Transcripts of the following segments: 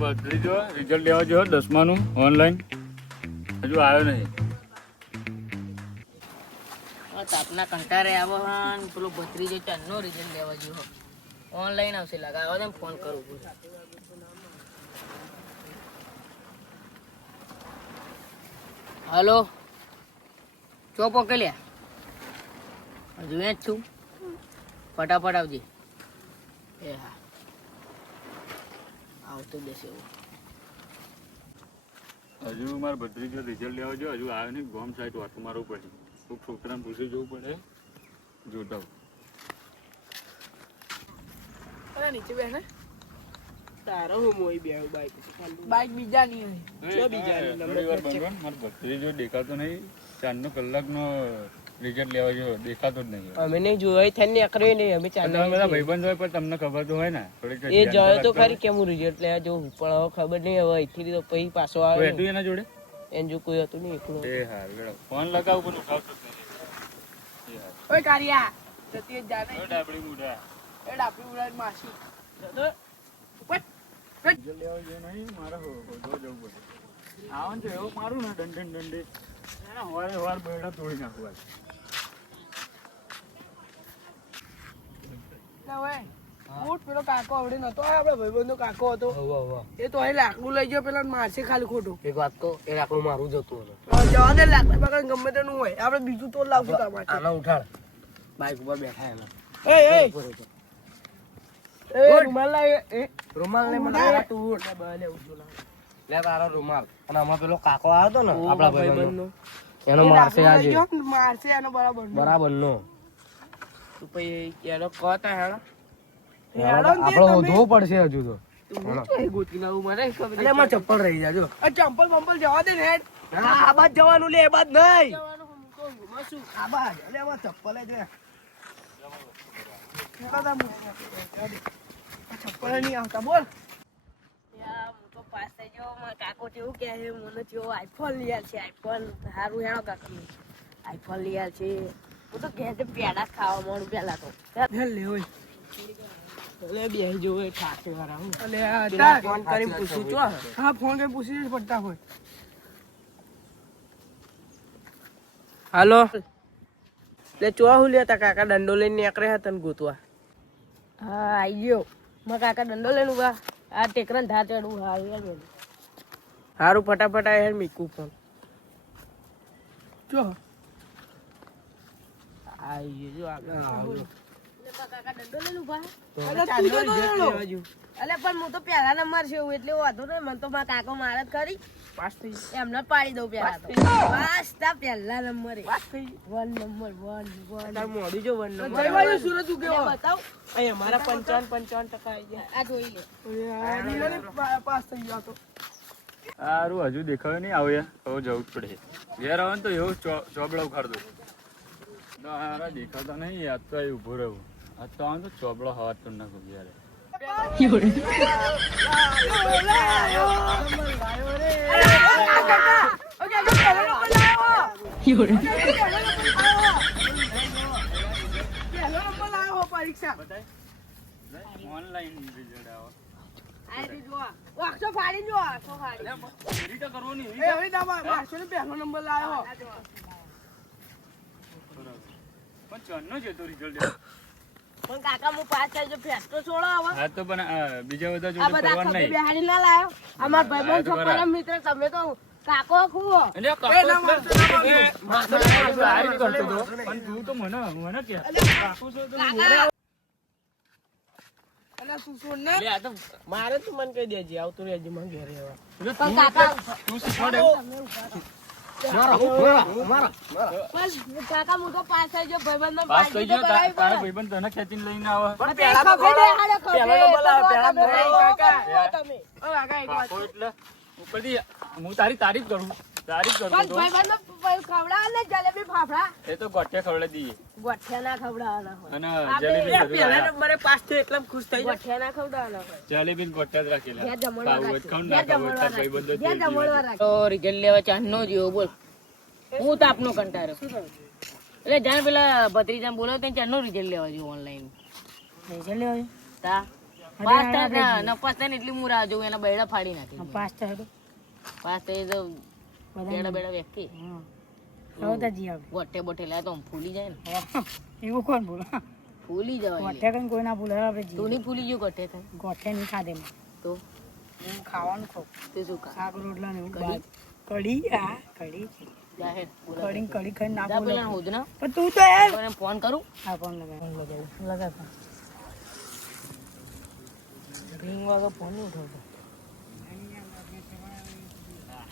ભત્રીજો રિઝલ્ટ લેવા જો 10માનું ઓનલાઈન હજુ આવ્યો નહીં. તાપના કંટારે આવો ને પેલો ભત્રીજો ચારનો રિઝલ્ટ લેવા જેવો ઓનલાઈન આવશે લગાવવા દે ફોન કરું છું. હલો ચો પોકેલ્યા હજુ જ છું ફટાફટ આવજે. એ હા આવતું દેશે હજુ મારા ભત્રીજો રિઝલ્ટ લેવા જો હજુ આવ્યો નહીં. ગોમ સાઈડ વાતું મારવું પડે. કોઈક છોકરાને પૂછી જવું પડે. જોતા નીચે બેસે તારો હું મોઈ બે બાઈક બીજા નહીં હોય મારો ભત્રીજો દેખાતો નહીં. 4 કલાકનો રિઝલ્ટ લેવા જો દેખાતો જ નહીં. અમે નહીં જોયો થઈને અકરે નહીં અમે ચાલ બધા ભાઈબંધ હોય પણ તમને ખબર તો હોય ને થોડીક. એ જોયો તો ખરી કે હું રિઝલ્ટ લેવા જોઉં પણ હવે ખબર નહીં હવે અહીંથી તો પછી પાછો આવે હતું એના જોડે એન જો કોઈ હતું નહીં એકલો. એ હા ફોન લગાવું પણ ઉઠાવતો જ નહીં. ઓય કારિયા જતી જાને એ ડાબડી મુઢા એ ડાપી ઉડાડ માસી રિઝલ્ટ લેવા જો નહીં મારે હોદવા જવું પડે. આવન તો એવું મારું ને દંડે એના હોરે વાર બેડા તોડી નાખવા. પેલો કાકો આવડે નતો આપડે ભાઈબંધનો કાકો હતો એ તો અહીં લાકડું લઈ ગયો પેલા મારશે ખાલી ખોટું. એક વાત તો એ લાકડું મારું જતું જવા દે લાકડા પકડ ગમે તેનું હોય આપડે બીજું તો લાવશું તમારે. આના ઉઠાડ બાઈક ઉપર બેઠા એના રૂમાલ લાવે રૂમાલ ને મને તું લે તારો રૂમાલ અને આમાં પેલો કાકો આવ્યો તો ને આપડા ભાઈબંધનો એનો મારશે આજે મારશે એનો બરાબર નો તું પછી એનો કહતા હેડા આપડે હોધવું પડશે હજુ તો ચપ્પલ રહી જાજો ચંપલ બંપલ જવા દે ને આ બાદ જવાનું લે એ બાદ નહીં આ બાદ એટલે આમાં ચપ્પલ જ ચપ્પલ નહીં આવતા બોલ કાકો કેવું કે મને આઈફોન લઈ આલ છે આઈફોન સારું હેણો કાકો આઈફોન લઈ આલ છે હું તો ઘેર પેડા ખાવા મળું પેલા તો લેવો બેસી જવું ઠાકે વાળા ફોન કરીને પૂછું છો. હા ફોન કરીને પૂછી પડતા હોય. હાલો એટલે ચો હું લેતા કાકા દંડો લઈને નીકળે હતા ને ગોતવા. હા આવી ગયો મારા કાકા દંડો લઈને ઉભા આ ટેકરાને ધાર ચડવું સારું ફટાફટ આ હેર મીકું ફોન ચો આવી ગયો આગળ પણ હું તો પેલા નંબર છે એટલે વાંધો નહીં મને તો મારા કાકો મારે જ કરી એમને પાડી દઉં પેલા તો પેલા નંબરે 1 નંબર 1 મોડું જો 1 નંબર સુરત બતાવ અહીંયા મારા 55% આવી ગયા આ જોઈ લે પાસ થઈ ગયો તો સારું હજુ દેખાયો નહીં આવે હવે જવું જ પડે. ઘેર આવે ને તો એવું ચોબડા ઉખાડ દો. હારા દેખાતા નહીં યાદ તો અહીં ઉભો રહું. આ તો આમ તો ચોબડો હવા તો નાખું જ્યારે પરીક્ષા ઓનલાઈન રિઝલ્ટ આવે. પહેલો નંબર લાવ્યો પણ ચણનો છે તો રિઝલ્ટ પણ કાકા હું પાસ થઈ જો ફેસ્ટો છોડો હવે. હા તો પણ બીજા બધા જોડે કરવાનું નહીં. બેહાડી ના લાયો અમાર ભાઈબંધ છો પરમ મિત્ર તમે તો કાકો ખુઓ એટલે કાકો પણ તું તો મને કે કાકો છો તો અલા તું છોડ ને લે આ તો મારે તું મને કહી દેજે આવતું રહેજે મને ઘરે આવા. પણ કાકા તું શીખવાડે મારા કાકા હું તો પાસ થઈ ગયો ભાઈબંધ નો પાસ થઈ ગયો તારા ભાઈબંધ તને ખેંચીને લઈને આવે. પણ પેલા કાકા તમે ઓ કાકા એક વાત એટલે ઉપરથી હું તારી તારીફ કરું તો ભાઈબંધ નો ખવડાવ ને જલેબી ફાફડા એ તો ગોઠિયા ખવડાવી દઈએ. ગોઠિયા ના ખવડાવવાના હોય અને જલેબી પહેલા નંબરે પાસ થયો એટલે ખુશ થઈ ગોઠિયા ના ખવડાવવાના હોય જલેબી ગોઠિયા જ રાખેલા. ઘેર જમણવાર ભાઈબંધો તો રિઝલ્ટ લેવા ચાંદનો જેવો બોલ હું તો આપનો કંટાળ્યો એટલે જાણ પેલા ભત્રીજા બોલો ત્યાં ચાંદનો રિઝલ્ટ લેવા જેવું ઓનલાઈન રિઝલ્ટ લેવા તા પાસ થાય ને નપાસ થાય ને એટલી હું રાહ જોઉં એના બૈડા ફાડી નાખી પાસ થાય તો પાસ થાય તો બેડા બેડા વ્યક્તિ સૌદાજી આવે ગોઠે બોઠે લાય તો આમ ફૂલી જાય ને એવું કોણ બોલો ફૂલી જવાય ગોઠે કઈ કોઈ ના બોલે આપણે તું નહીં ફૂલી ગયું ગોઠે થાય ગોઠે નહીં ખાધે મેં તો હું ખાવાનું ખાઉં તે શું ખા શાક રોટલા ને એવું કઢી? કઢી હા કઢી છે જાહેર કઢી કઢી ખાઈ ના બોલે પેલા હોદ ના પણ તું તો યાર ફોન કરું હા ફોન લગાવ રિંગ વાગો ફોન નહીં ઉઠાવતો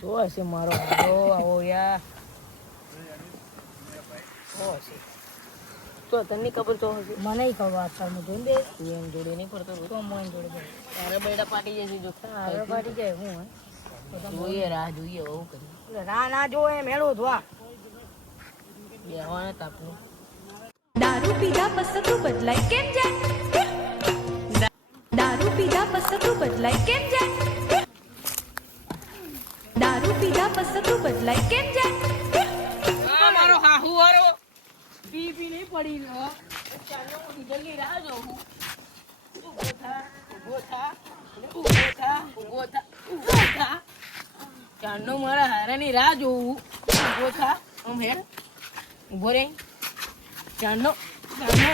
જો હશે મારો આવો યાર જો હશે તો તને ખબર તો હશે મને ખબર આજકાલમાં જોઈને દે તું એમ જોડે નહીં પડતો તો મોઈન જોડે જાય તારે બેડા પાટી જશે જો હવે પાડી જાય હું જોઈએ રાહ જોઈએ બહુ કરી રા ના જો એમ હેડો ધોવા બેહવાને તાપનું દારૂ પીધા પછી તું બદલાય કેમ જાય દારૂ પીધા પછી તું બદલાય કેમ જાય દારૂ પીધા પછી તું બદલાય કેમ જાય મારો હાહુ વાળો પી નહીં પડી રહ્યો ચાલો હું ડીઝલની રાહ જોઉં ઊભો થા ચાંદો મારા હારાની રાહ જોઉં ઊભો થા આમ હેડ ઊભો રહી ચાંદો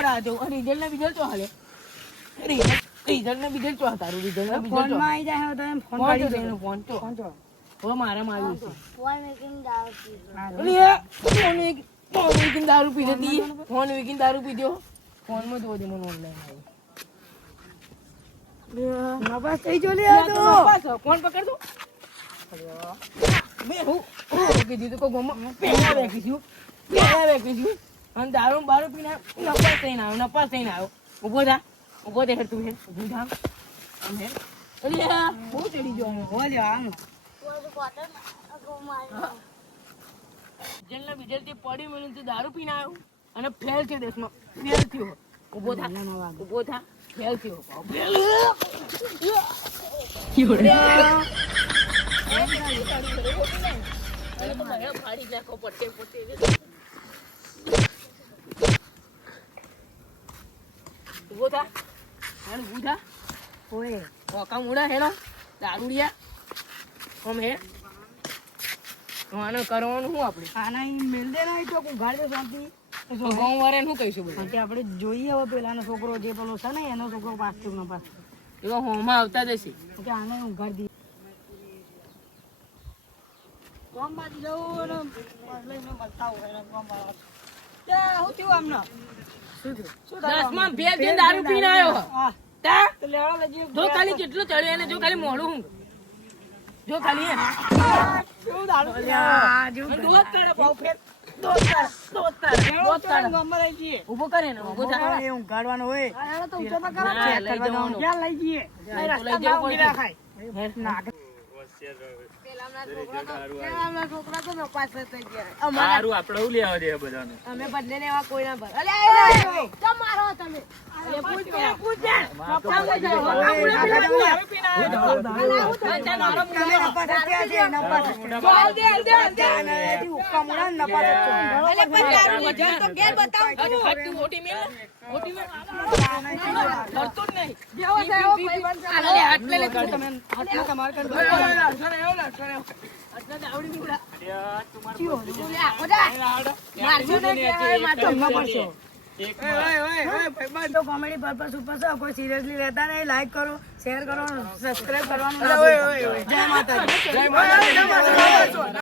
રાહ જોઉં અને ડીઝલ ને બીજલ ચો હાલે ડીઝલ ને બીજલ ચો તારું ડીઝલ ને બીજલ ફોન ચો માં આવી જાય તો એમ ફોન ફોન કાઢી તો દે તેનો ફોન તો ફોન તો હવે મારામાં આવ્યું છે હા, ફોન વીકીને દારૂ પી લેતી ફોન વીકીને દારૂ પી દો ફોનમાં જોવા દે મને ઓનલાઈન આવ્યું નપાસ થઈ જો લે આ તો ફોન પકડ દો મેં હું કીધું તો કોઈ ગમો પહેલા વેકીશું અને દારૂ બારૂ પીને નપાસ થઈને આવ્યો ઊભો થા ઊભો થે તું હે ઊભું થા આમ હે અલ્યા બહુ ચડી ગયો હું બોલ્યો આમ જેલના બીજલથી પડી મળ્યું તું દારૂ પીને આવ્યો અને ફેલ થયો દેશમાં ફેલ થયો ઊભો થા ફેલ થયો ફાડી નાખો પટ્ટે ઊભો થા હેડ ઊભું થા ઓય મોકા મૂડા હેડો દારૂડિયા આમ હે આને કરવાનું શું આપણે આના ઈ મેલ દે ના તો ગાડી દે શાંતિ તો ગામ વાળાને શું કહીશું બધા શાંતિ આપણે જોઈએ હવે પેલાનો છોકરો જે પેલો છે ને એનો છોકરો પાસ થયો ન પાસ એવા હોમાં આવતા જશે કે આને ઉઘાડી દી કોમ માં જવું ને લઈને મળતા હોય ને કોમ વાળા ત્યાં હું થયું આમનો શું થયું શું 10 માં ફેલ થઈને દારૂ પીને આવ્યો હા તા તો લેવા લેજે જો ખાલી કેટલું ચડ્યું એને જો ખાલી મોડું હું જો ખાલી શું દારૂ આ જો દોસ્ત તારે પાઉ ફેર ગમ્મર આવી જઈએ ઊભો કરે ને ઊભો થા એ ઉઘાડવાનો હોય આ તો ઊંચો તો કરો ના, ચેક લઈ કરવા જવાનું. ક્યાં લઈ જઈએ લઈ રસ્તા જવું ના ઊંઘી પડશે. રાખાય ના પેલાના છોકરા તો નપાસ થઈ ગયા સારું આપણે શું લેવા દે બધાને અમે બદલે ને એવા કોઈ ના ભર અલે ચમ મારો તમે અલે પૂછ કોમેડી પર્પસ ઉપર છે કોઈ સિરિયસલી લેતા નહીં લાઈક કરો શેર કરો સબસ્ક્રાઇબ કરવાનું જય માતાજી